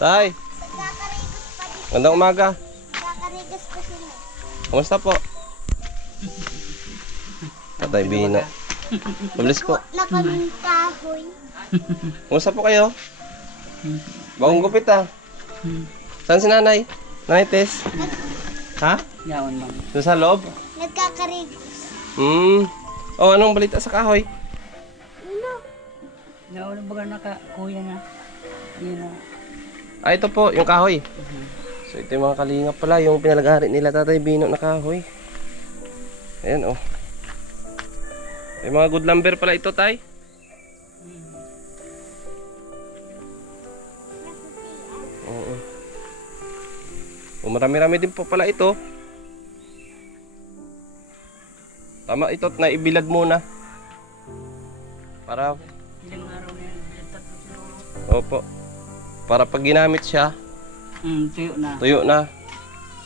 Tay, Nagkakarigos pa din. magandang umaga. Nagkakarigos pa sila. Kumusta po? Tatay Bino. Mabilis po. Nakaming kahoy. Kumusta po kayo? Bagong gupit ah. Saan si nanay? Nanay Tess? Ha? Yawan man. Doon sa loob? Nagkakarigos. Oh, anong balita sa kahoy? Ano? Yawan baga kuya na. Yun na. Ah, ito po, yung kahoy. So, ito yung mga kalingap pala, yung pinalagari nila Tatay Bino na kahoy. Ayan, oh. May mga good lumber pala ito, Tay. Oo. Oh, marami-rami din po pala ito. Tama ito, naibilad muna. Para, Ilang araw na yan. Tatlo siguro. opo. Para pag ginamit siya, Tuyo na. tuyo na.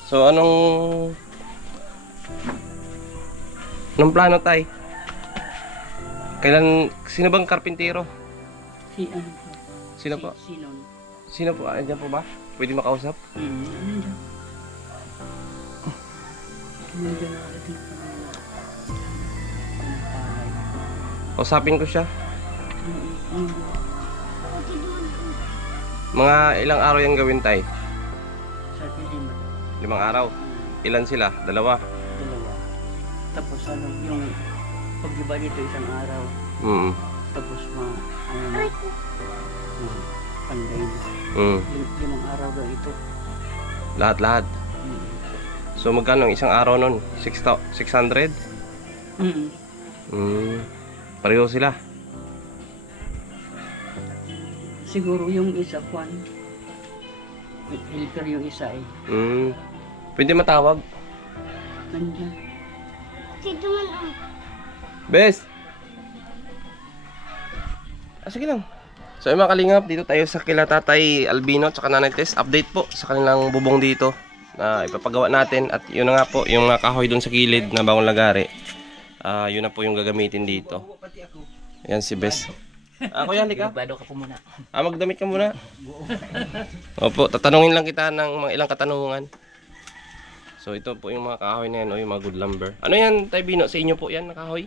So, anong plano, Tay? Kailan, sino bang karpintero? Si ano? Sino po? Sinon. Sino po? Andiyan po ba? Pwede makausap? Nandiyan. Nandiyan na ating Kausapin ko siya. Mga ilang araw yung gawin, Tay? Sa Pilima. 5 araw. Ilan sila? 2. Dalawa. Tapos ano, yung pag-iba dito isang araw. Tapos ano na, panday na. Limang araw daw ito. Lahat-lahat. So magkano ang isang araw nun? 600? Pareho sila. Siguro yung isa kwan. Helper yung isa eh. Pwede matawag. Nandiyan. Dito man ang. Bes! Sige lang. So yung mga kalingap, dito tayo sa kila Tatay Albino at Nanay Tess. Update po sa kanilang bubong dito na ipapagawa natin. At yun na nga po, yung mga kahoy dun sa kilid na bagong lagari. Yun na po yung gagamitin dito. Ayan si Bes. Kuya, halika. Bado ka po muna. Magdamit ka muna. Opo, tatanungin lang kita ng mga ilang katanungan. So ito po yung mga kahoy na yan, o yung mga good lumber. Ano yan, Tay Bino? Sa inyo po yan, na kahoy?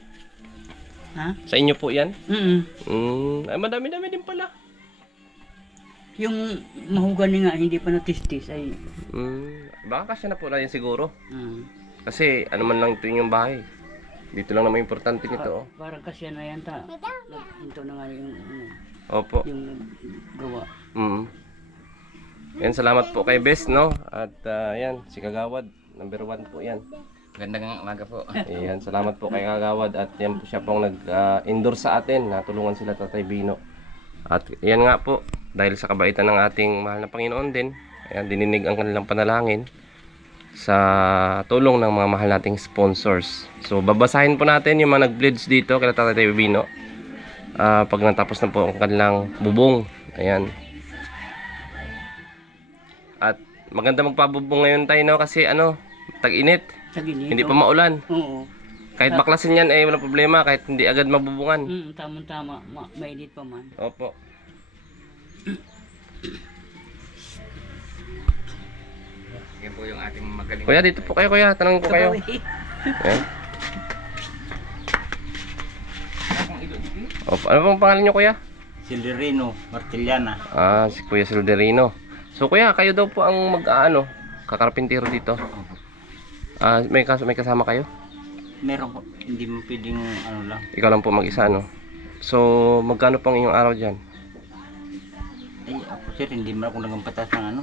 Ha? Sa inyo po yan? Mm. Ay, madami-dami din pala. Yung mahugani nga, hindi pa natistis ay... Baka kasya na po na yan siguro. Mm. Kasi ano man lang ito yung bahay. Dito lang naman importante nito. Oh. Parang kasi na yan ta. Hinto na nga yung Opo. yung gawa. Yan, salamat po kay Bes, no? At yan, si Kagawad, number 1 po yan. Gandang umaga po. Ayan, salamat po kay Kagawad. At yan po siya pong nag-endorse sa atin. Natulungan sila Tatay Bino. At yan nga po, dahil sa kabaitan ng ating mahal na Panginoon din, ayan, dininig ang kanilang panalangin sa tulong ng mga mahal nating sponsors. So babasahin po natin yung mga nag-pledge dito kay Tatay Bino pag natapos na po ang kanilang bubong. Ayan. At maganda magpabubong ngayon tayo, no? Kasi ano, tag-init. Tag-init. Hindi pa maulan. Oo. Kahit baklasin yan, walang problema. Kahit hindi agad mabubungan. Tama-tama. Mainit pa man. Opo. Yan po yung ating magaling. Kuya, dito po kayo, kuya. Tanongin ko kayo. Ayan. Opo. Ano pong pangalan nyo, kuya? Silderino Martiliana. Si Kuya Silderino. So, kuya, kayo daw po ang kakarpintero dito. May kasama kayo? Meron ko, hindi mo pwedeng ano lang. Ikaw lang po mag-isa, no? So, magkano pang inyong araw dyan? Ay, ako sir, hindi mo ako nagampatas ng ano.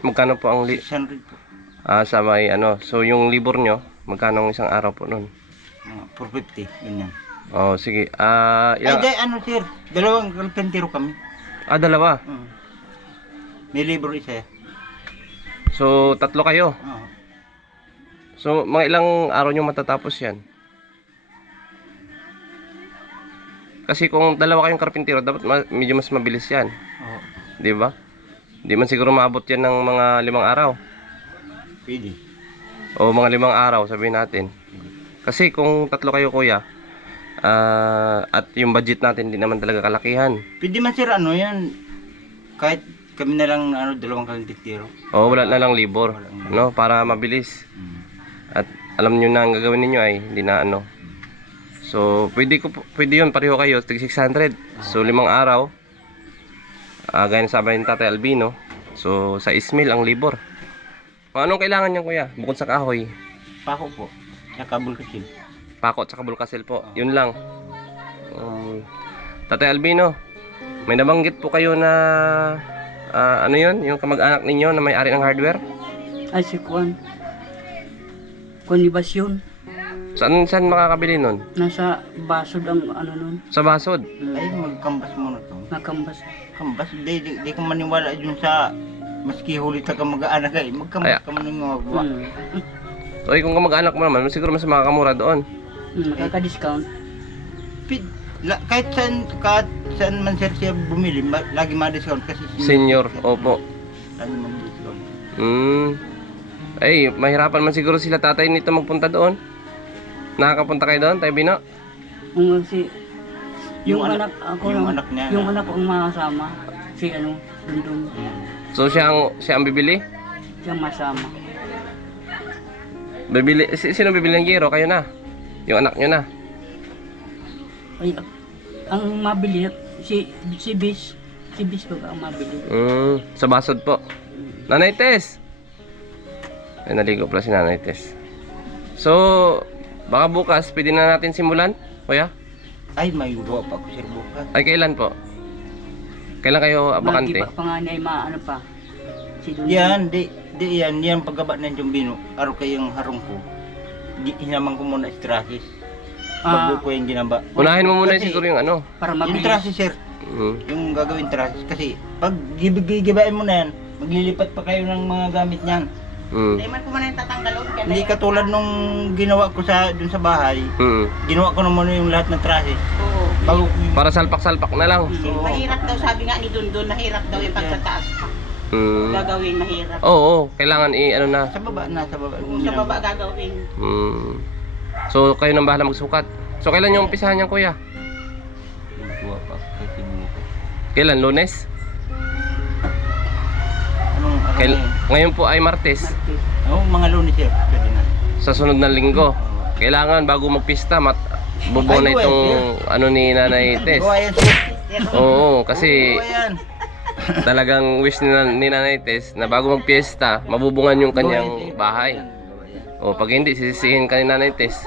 Magkano po ang 600 po. sa may so yung libor nyo, magkano ang isang araw po nun? 450, ganyan. Oh, sige. Ay, Ilang, di, ano sir, dalawang kalpentero kami. dalawa. May libro isa. So, 3 kayo. Oo. So, mga ilang araw nyo matatapos yan? Kasi kung 2 kayong karpintero, dapat medyo mas mabilis yan. Oo. Di ba? Di man siguro maabot yan ng mga 5 araw. Pwede. O mga 5 araw, sabihin natin. Kasi kung 3 kayo, kuya, at yung budget natin hindi naman talaga kalakihan. Pwede man sir, ano yan, kahit kami na lang ano, 2 kalentitiro. O wala na lang libor, no? Para mabilis. At alam nyo na ang gagawin ninyo ay hindi na ano. So pwede yun, pareho kayo, tig 600. So 5 araw. Gaya ng sabi ni Tatay Albino. So sa Ismail ang libor. Anong kailangan niyan kuya? Bukod sa kahoy. Pako po. Saka bulkasil. Pakot sa bulkasil po. Yun lang. Tatay Albino, may nabanggit po kayo na ano yun? Yung kamag-anak ninyo na may-ari ng hardware? Ay, si Kwan. Konibasyon. Saan makakabili nun? Nasa basod ang ano nun. Sa Basod. Ay, magkambas muna to. Nakambas. Kambas, di ka maniwala dun sa maski huli ka mag-aanak ay magkambas ka man yung magawa. So kung kamag-anak mo naman, siguro mas makakamura doon. Makaka-discount. Kahit saan man sir siya bumili, lagi ma-discount kasi Senior, opo. lagi ma-discount. Ay, mahirapan man siguro sila tatay nito magpunta doon. Nakakapunta kayo doon, Tay Bino? Yung anak ako yung lang, anak niya yung anak ko ang makasama. Si ano, dun. So siya ang bibili? Siyang masama. Bibili sino bibili ng giro? Kayo na. Yung anak niyo na. Ay, ang mabili, si Bis. Si Bis ba ang mabili? Sa Basod po. Nanay Tess! Ay, naligo pala si Nanay Tess. So, baka bukas, pwede na natin simulan, kuya? Ay, may uwa pa ako sir bukas. Ay, kailan po? Kailan kayo bakante? Magi pa panganay maano pa. Si Dun. Yan, yan paggaba ng Jumbino. Araw kayong harong ko. Hinaman ko muna strasis. Bago ko yung ginamba. Unahin mo muna Kasi, siguro yung ano. Para yung mabilis. trasis sir. Yung gagawin trasis. Kasi pag gigibain mo na yan, maglilipat pa kayo ng mga gamit niyan. Hindi katulad nung ginawa ko dun sa bahay. Ginawa ko na muna yung lahat ng trasis. Oo. Bago, Para salpak-salpak na lang. Mahirap daw, sabi nga ni Dundun, mahirap daw yung pagtataas. Gagawin mahirap. Oo, kailangan ano na. sa baba na, sa baba. Kung sa baba gagawin. So, kayo nang bahala magsukat. So, kailan yung umpisahan niyan, kuya? Uwa pa kasi buko. Kailan? Lunes? Anong Ngayon po ay Martes. mga Lunes sir. Pwede na. Sa sunod na linggo. Kailangan bago magpista, bubuo na Ay, itong ano ni Nanay Tess. Gawa yan sir. Oo, kasi Gawa yan. talagang wish ni Nanay Tess na bago magpiesta, mabubungan yung kanyang bahay. O pag hindi, sisisihin ka ni Nanay Tess.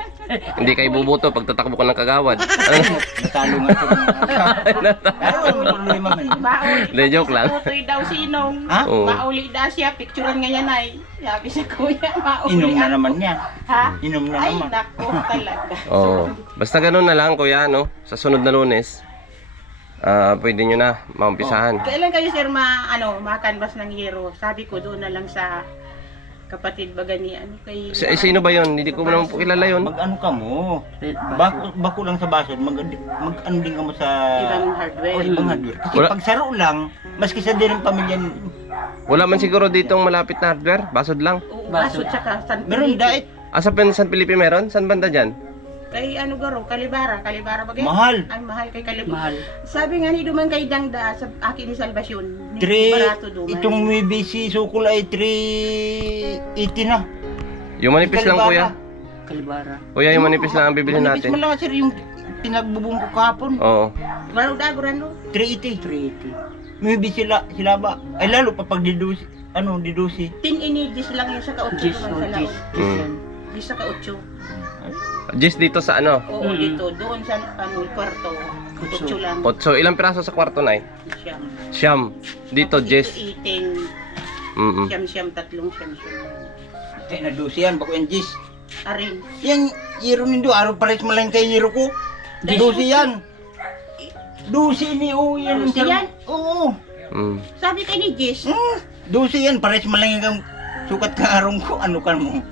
Hindi kayo bubuto pag tatakbo ka ng kagawad. Natalo nga sir. Pero wala problema man. Hindi, joke lang. Tutoy daw sinong. Ha? Oo. Mauli daw siya, picturean nga yan ay. Sabi sa kuya, mauli. Inom na naman yan. Ha? Inom na Ay, naman. nako talaga. Oo. Basta ganun na lang, kuya, no? Sa sunod na Lunes, pwede nyo na maumpisahan. Kailan kayo sir makanvas ng hero? Sabi ko doon na lang sa kapatid baga ni ano kay Sino ba yun? Hindi ko naman po kilala yun. Mag-ano ka mo? Bako lang sa basod, mag-ano din ka mo sa ibang hardware. ibang hardware. Kasi Wala. pag saro lang, maski sa din ng pamilya, Wala man siguro ditong malapit na hardware. Basod lang. Oo, Basod tsaka San meron Felipe. dait. Sa San Felipe meron? San banda dyan? Kay ano garo, Kalibara bagay. Mahal. Ay mahal kay Kalibara. Mahal. Sabi nga ni duman kay Dangda sa akin ni Salvasyon. Barato duman. Itong MBC Sukul ay 380 na. Yung manipis lang, kuya. Kalibara. Kuya, yung manipis lang ang bibilhin Manipis mo natin. lang sir yung pinagbubong ko kahapon. Oo. Baro dagurano. 380. 380. MBC sila ba? Ay lalo pa pag didusi. Tin inidis lang yun sa kautso Gis o duman sa gis. laot. Di sa kautso. Just dito sa ano? Oo, dito doon sa kwarto. Utso lang. 8. Ilang piraso sa kwarto na Siyam. Siyam. Dito, Tapos Jess. ito eating siyam, tatlong siyam. Ay nadusi yan, bako yung Gis. Arin. Yang yero nindo, araw pares mo lang kay yero ko. Dusi yan. Dusi ni yan. Dusi yan? Oo. Sabi kay ni Jess, Dusi yan, pares mo lang yung sukat ka arong ko. Ano ka mo?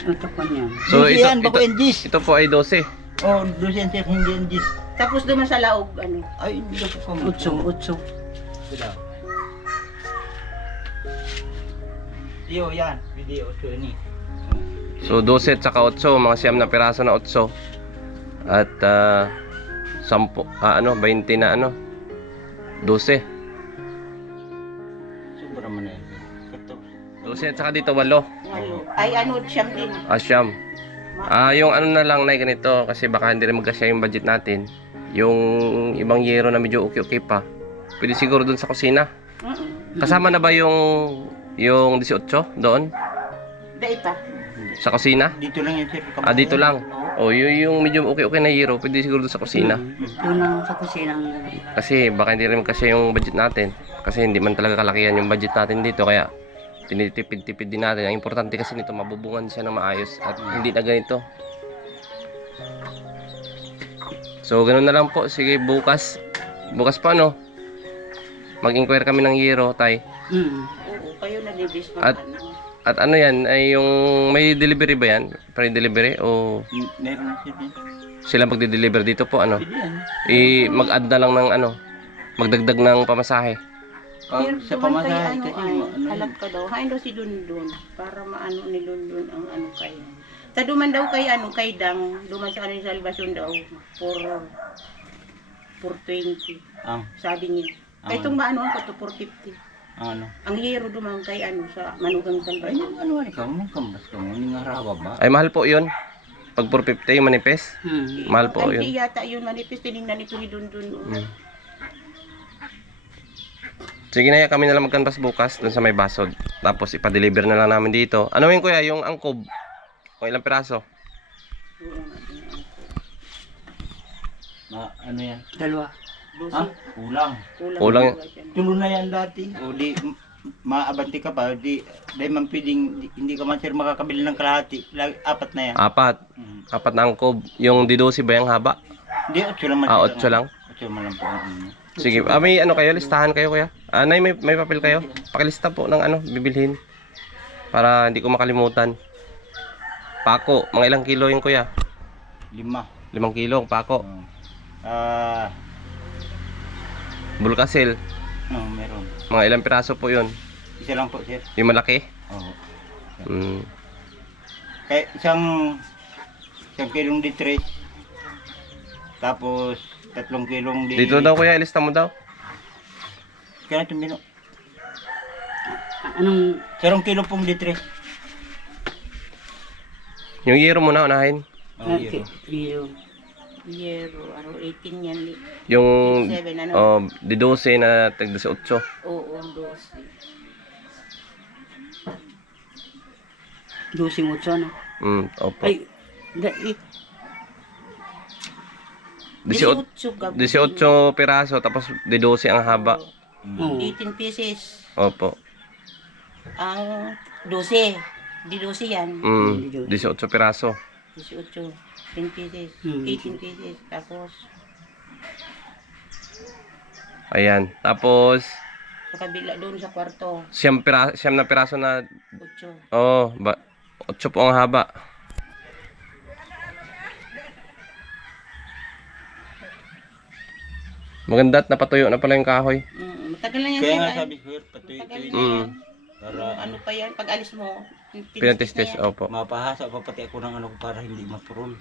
Ito pa niyan. So, Dusi yan, bako yung Gis. ito po ay 12. Oh, dusi yan sir, hindi yung Gis. tapos duman sa laog, Ay, hindi ko ka mo. Utso. Video yan, video ito ni. So 12 at saka 8, mga siyam na piraso na 8. At 10, 20 na 12. Sobra man na yan. 12 at saka dito 8. Walo. Ay ano, siyam din. Asyam. Yung ano na lang na ganito kasi baka hindi rin magkasya yung budget natin. Yung ibang yero na medyo okay pa. Pwede siguro dun sa kusina. Kasama na ba yung 18 doon Dahil pa. sa kusina? Dito lang yan sir. Dito lang. Yung medyo okay na yero, pwede siguro dun sa kusina. Doon lang sa kusina ang Kasi baka hindi rin magkasya yung budget natin. Kasi hindi man talaga kalakihan yung budget natin dito kaya tinitipid-tipid din natin. Ang importante kasi nito mabubungan siya ng maayos at hindi na ganito. So ganoon na lang po. Sige bukas pa no. Mag-inquire kami ng yero, tay. Oo, kayo nag-ibis At- At ano yan, ay yung may delivery ba yan? Pre-delivery o Meron na sir. sila magde-deliver dito po ano? Pwede yan. Mag-add na lang ng ano, magdagdag ng pamasahe. Sa pamasahe kasi alam ka daw, hain daw si Dundun para maano ni Dundun ang ano kay. Sa duman daw kay kay Dang, duman sa kanila salvation daw for 20. Ang Sabi niya. Kay itong maano ko to for 50. ano. Ang yero duman kay sa manugang Ay, salvation. ano ikaw mo kambas ka mo ning harawa ba? Ay mahal po 'yun. Pag 450 yung manipes, mahal po Ay, 'yun. di yata yun manipis tiningnan ito ni Dundun. Sige na kami na lang magkanvas bukas dun sa may basod. Tapos ipa-deliver na lang namin dito. Ano yun kuya, yung angkob? O ilang piraso? Ano yan? Dalawa. Ha? Kulang. Kulang. Tulo na yan dati. O di maabanti ka pa, di man pwedeng hindi ka man sir makakabili ng kalahati. Apat na yan. 4. 4 na angkob. Yung D12 ba yung haba? Di 8 lang man. 8 lang. 8 man lang po ang inyo. Sige, may ano kayo, listahan kayo kuya? Nay, may papel kayo? Pakilista po ng ano, bibilhin. Para hindi ko makalimutan. Pako, mga ilang kilo yun kuya? 5. 5 kilo, pako. Bulkasil, Meron. mga ilang piraso po yun? Isa lang po sir. Yung malaki? Oo. Mm. Isang kilong di 3. Tapos 3 kilong di... Dito daw kuya, ilista mo daw. Kaya ito mino. Anong 0 kilo pong di 3. Yung yero muna, unahin. kilo? Yero, 18 yan. Yung 7 ano? D12 na tag 18. Oo, 12. 12 no? Opo. Ay, 18 piraso, tapos D12 ang haba. 18 pieces. Opo. Ang 12. Di 12 yan. 18 piraso. 18. 10 pieces. 18 pieces. Tapos, Ayan. Tapos, sa kabila doon sa kwarto, siyam na piraso na, 8. 8 po ang haba. Maganda at napatuyo na pala yung kahoy. Matagal na yan. Kaya sir, nga ay. sabi sir, Matagal patuloy na yan. para Ano pa yan? Pag alis mo, Pinatistis, na yan. opo. mapahasa pa pati ako ng ano ko para hindi mapurol.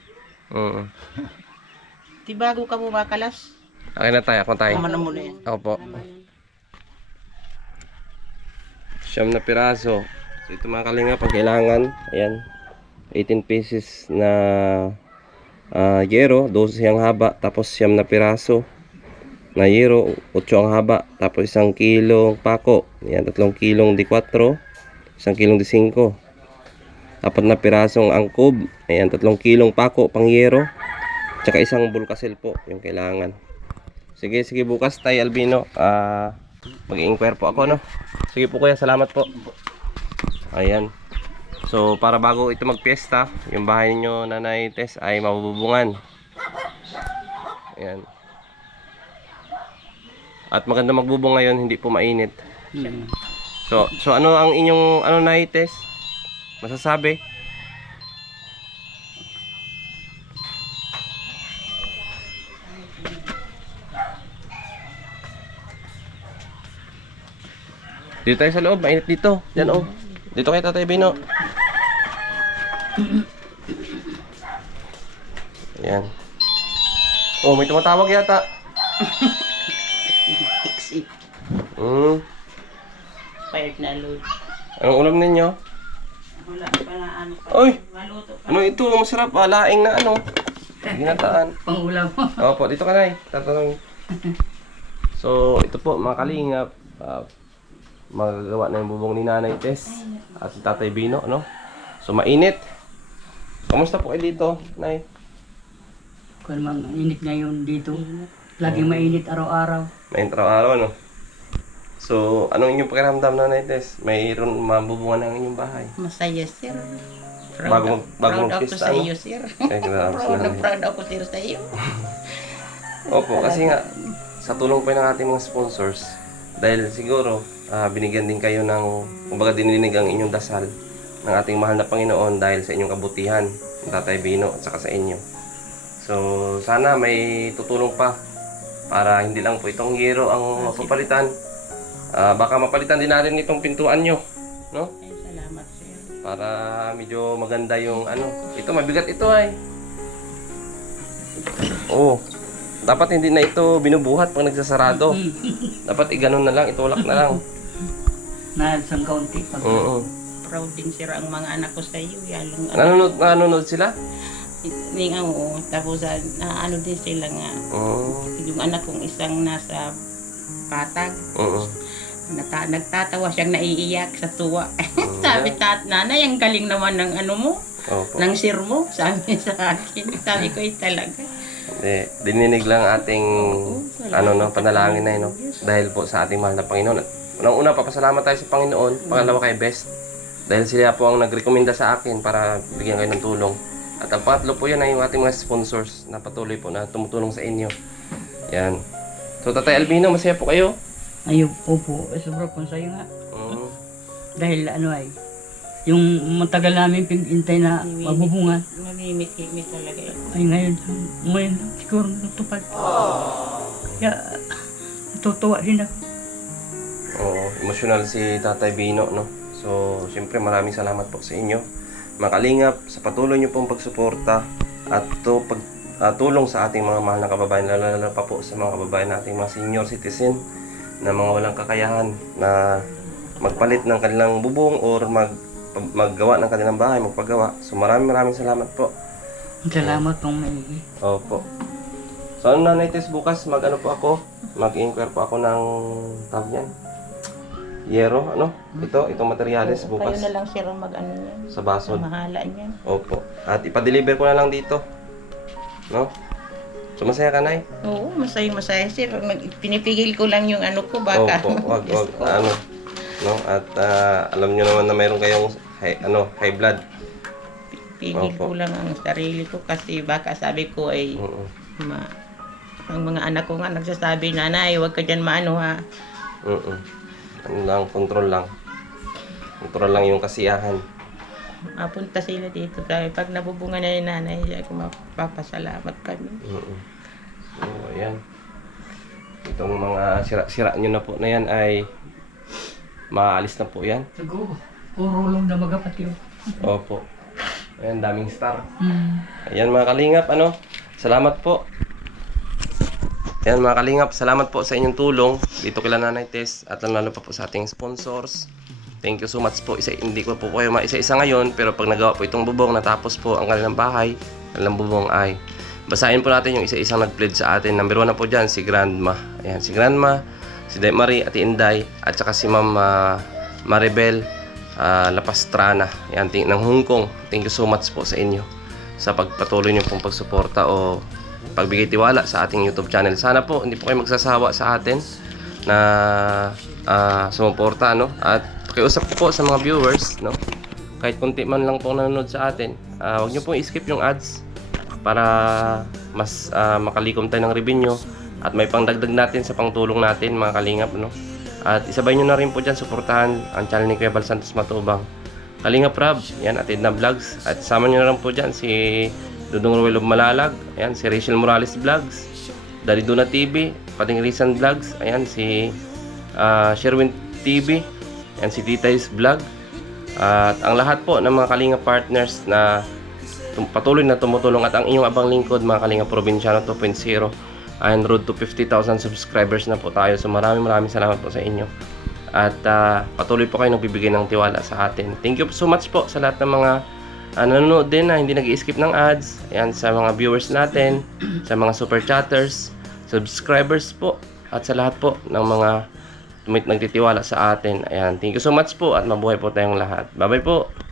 Di bago ka mo makalas. Akin na tayo, ako tayo. Tama na muna yan. Ako po. Siyam na piraso. So ito mga kalinga, pag kailangan, ayan, 18 pieces na yero, 12 ang haba, tapos siyam na piraso na yero, 8 ang haba, tapos 1 kilong pako, ayan, 3 kilong D4, 1 kilong D5, 4 na pirasong angkob, ayan, 3 kilong pako pang yero, tsaka 1 bulkasil po yung kailangan. Sige bukas tayo Albino, mag-inquire po ako no. Sige po kuya, salamat po. Ayan. So para bago ito magpiesta, yung bahay ninyo Nanay Tess ay mabubungan. Ayan. At maganda magbubong ngayon, hindi po mainit. So ano ang inyong Nanay Tess masasabi? Dito tayo sa loob, mainit dito. Yan oh. Dito kay Tatay Bino. Ayan. Oh, may tumatawag yata. expired na load. Anong ulam ninyo? Wala pa na ano pa. Oy! Maluto pa. Ano ito? Masarap. Laing na ano. Ginataan. Pangulam mo. Opo, dito ka na tatanong. So, ito po mga kalingap. Magagawa na yung bubong ni Nanay Tess at si Tatay Bino, no? So, mainit. Kamusta po kayo dito, Nay? Kung mang init ngayon dito. Laging mainit araw-araw. Mainit araw-araw, no? So, anong inyong pakiramdam, Nanay Tess? Mayroon mabubungan ng inyong bahay. Masaya, sir. Bagong Proud ako pista, sa no? iyo, sir. Ay, grabe si Nanay. Proud ako, sir, sa iyo. Opo, kasi nga, sa tulong po ng ating mga sponsors, dahil siguro, binigyan din kayo ng, kumbaga dininig ang inyong dasal ng ating mahal na Panginoon dahil sa inyong kabutihan, ng Tatay Bino at saka sa inyo. So, sana may tutulong pa para hindi lang po itong yero ang mapapalitan. Baka mapalitan din natin itong pintuan nyo, no? Ay, salamat, sir. Para medyo maganda yung ano. Ito, mabigat ito ay. Oh, dapat hindi na ito binubuhat pag nagsasarado. Dapat iganon na lang, itulak na lang. Na isang kaunti. Oo. Proud din, sir, ang mga anak ko sa iyo. Yalong, Nanonood sila? oo. Tapos, ano din sila nga. Oo. Yung anak kong isang nasa patag. Oo. Nagtatawa siyang naiiyak sa tuwa. Sabi, nanay, ang galing naman ng ano mo, Opo. ng sir mo. Sabi sa akin. Sabi ko, talaga. Dininig lang ating panalangin na no? Dahil po sa ating mahal na Panginoon. Unang-una, papasalamat tayo sa Panginoon. Pangalawa kay Best. Dahil sila po ang nagrekomenda sa akin para bigyan kayo ng tulong. At ang pangatlo po yan ay yung ating mga sponsors na patuloy po na tumutulong sa inyo. Yan. So, Tatay Albino, masaya po kayo? Ayun, opo. Sobra po sa'yo nga. Dahil ano ay, yung matagal namin pag-intay na mabubungan. Mamimit-himit talaga yun. Ay ngayon lang siguro natupad. Kaya natutuwa din ako. Oo, emosyonal si Tatay Bino, no? So, siyempre maraming salamat po sa inyo. Mga kalingap, sa patuloy niyo pong pagsuporta at tulong sa ating mga mahal na kababayan, lalo pa po sa mga kababayan nating mga senior citizen na mga walang kakayahan na magpalit ng kanilang bubong or maggawa ng kanilang bahay, magpagawa. So, maraming salamat po. Salamat kung may. Opo. So, ano Nanay Tess, bukas mag-ano po ako? Mag-inquire po ako ng tawag niyan. Yero, ano? Itong materyales bukas. Kayo na lang, sir, ang mag-ano niyan. Sa basod. Mahala niyan. Opo. At ipa-deliver ko na lang dito. No? So, masaya ka, Nay? Oo, masaya, sir. Pinipigil ko lang yung ano ko, baka. Opo. Wag. Ano? No? At alam nyo naman na mayroon kayong high blood. Pigil ko lang ang sarili ko kasi baka sabi ko ay ang mga anak ko nga nagsasabi, nanay, huwag ka dyan maano ha. Ano lang, control lang. Control lang yung kasiyahan. Mapunta sila dito. Sabi, pag nabubungan na ni nanay, ako mapapasalamat kami. So, ayan. Itong mga sira-sira nyo na po na yan ay maalis na po yan. Siguro, puro lang na magapatid. Opo. Ayan, daming star. Ayan mga kalingap, salamat po. Ayan mga kalingap, salamat po sa inyong tulong dito kila Nanay Tess at lalo pa po sa ating sponsors. Thank you so much po. Hindi ko po kayo maisa-isa ngayon, pero pag nagawa po itong bubong, natapos po ang kanilang bahay, kanilang bubong ay basahin po natin yung isa-isang nag-pledge sa atin. Number 1 na po dyan, si Grandma. Ayan, si Grandma, si Day Marie, Ate Inday, at saka si Ma'am Maribel Lapastrana. Ayan, ng Hong Kong. Thank you so much po sa inyo sa pagpatuloy nyo pong pagsuporta o pagbigay tiwala sa ating YouTube channel. Sana po hindi po kayo magsasawa sa atin na sumuporta, no? At pakiusap po sa mga viewers, no? Kahit kunti man lang po nanonood sa atin, huwag nyo pong i-skip yung ads para mas makalikom tayo ng revenue at may pangdagdag natin sa pangtulong natin mga kalingap, no? At isabay nyo na rin po dyan suportahan ang channel ni Kuya Bal Santos Matubang, Kalingap Rab, yan, Atid na Vlogs, at sama nyo na rin po dyan si Dudong Ruel of Malalag, ayan, si Rachel Morales Vlogs, Daddy Duna TV, Pating Rizan Vlogs, ayan, si Sherwin TV, ayan, si Titay's Vlog, at ang lahat po ng mga Kalingap partners na patuloy na tumutulong at ang inyong abang lingkod mga Kalingap Probinsyano 2.0 and road to 50,000 subscribers na po tayo. So maraming salamat po sa inyo. At patuloy po kayo nagbibigay ng tiwala sa atin. Thank you so much po sa lahat ng mga nanonood din na hindi nag-i-skip ng ads. Ayan, sa mga viewers natin, sa mga super chatters, subscribers po, at sa lahat po ng mga nagtitiwala sa atin. Ayan, thank you so much po at mabuhay po tayong lahat. Bye-bye po!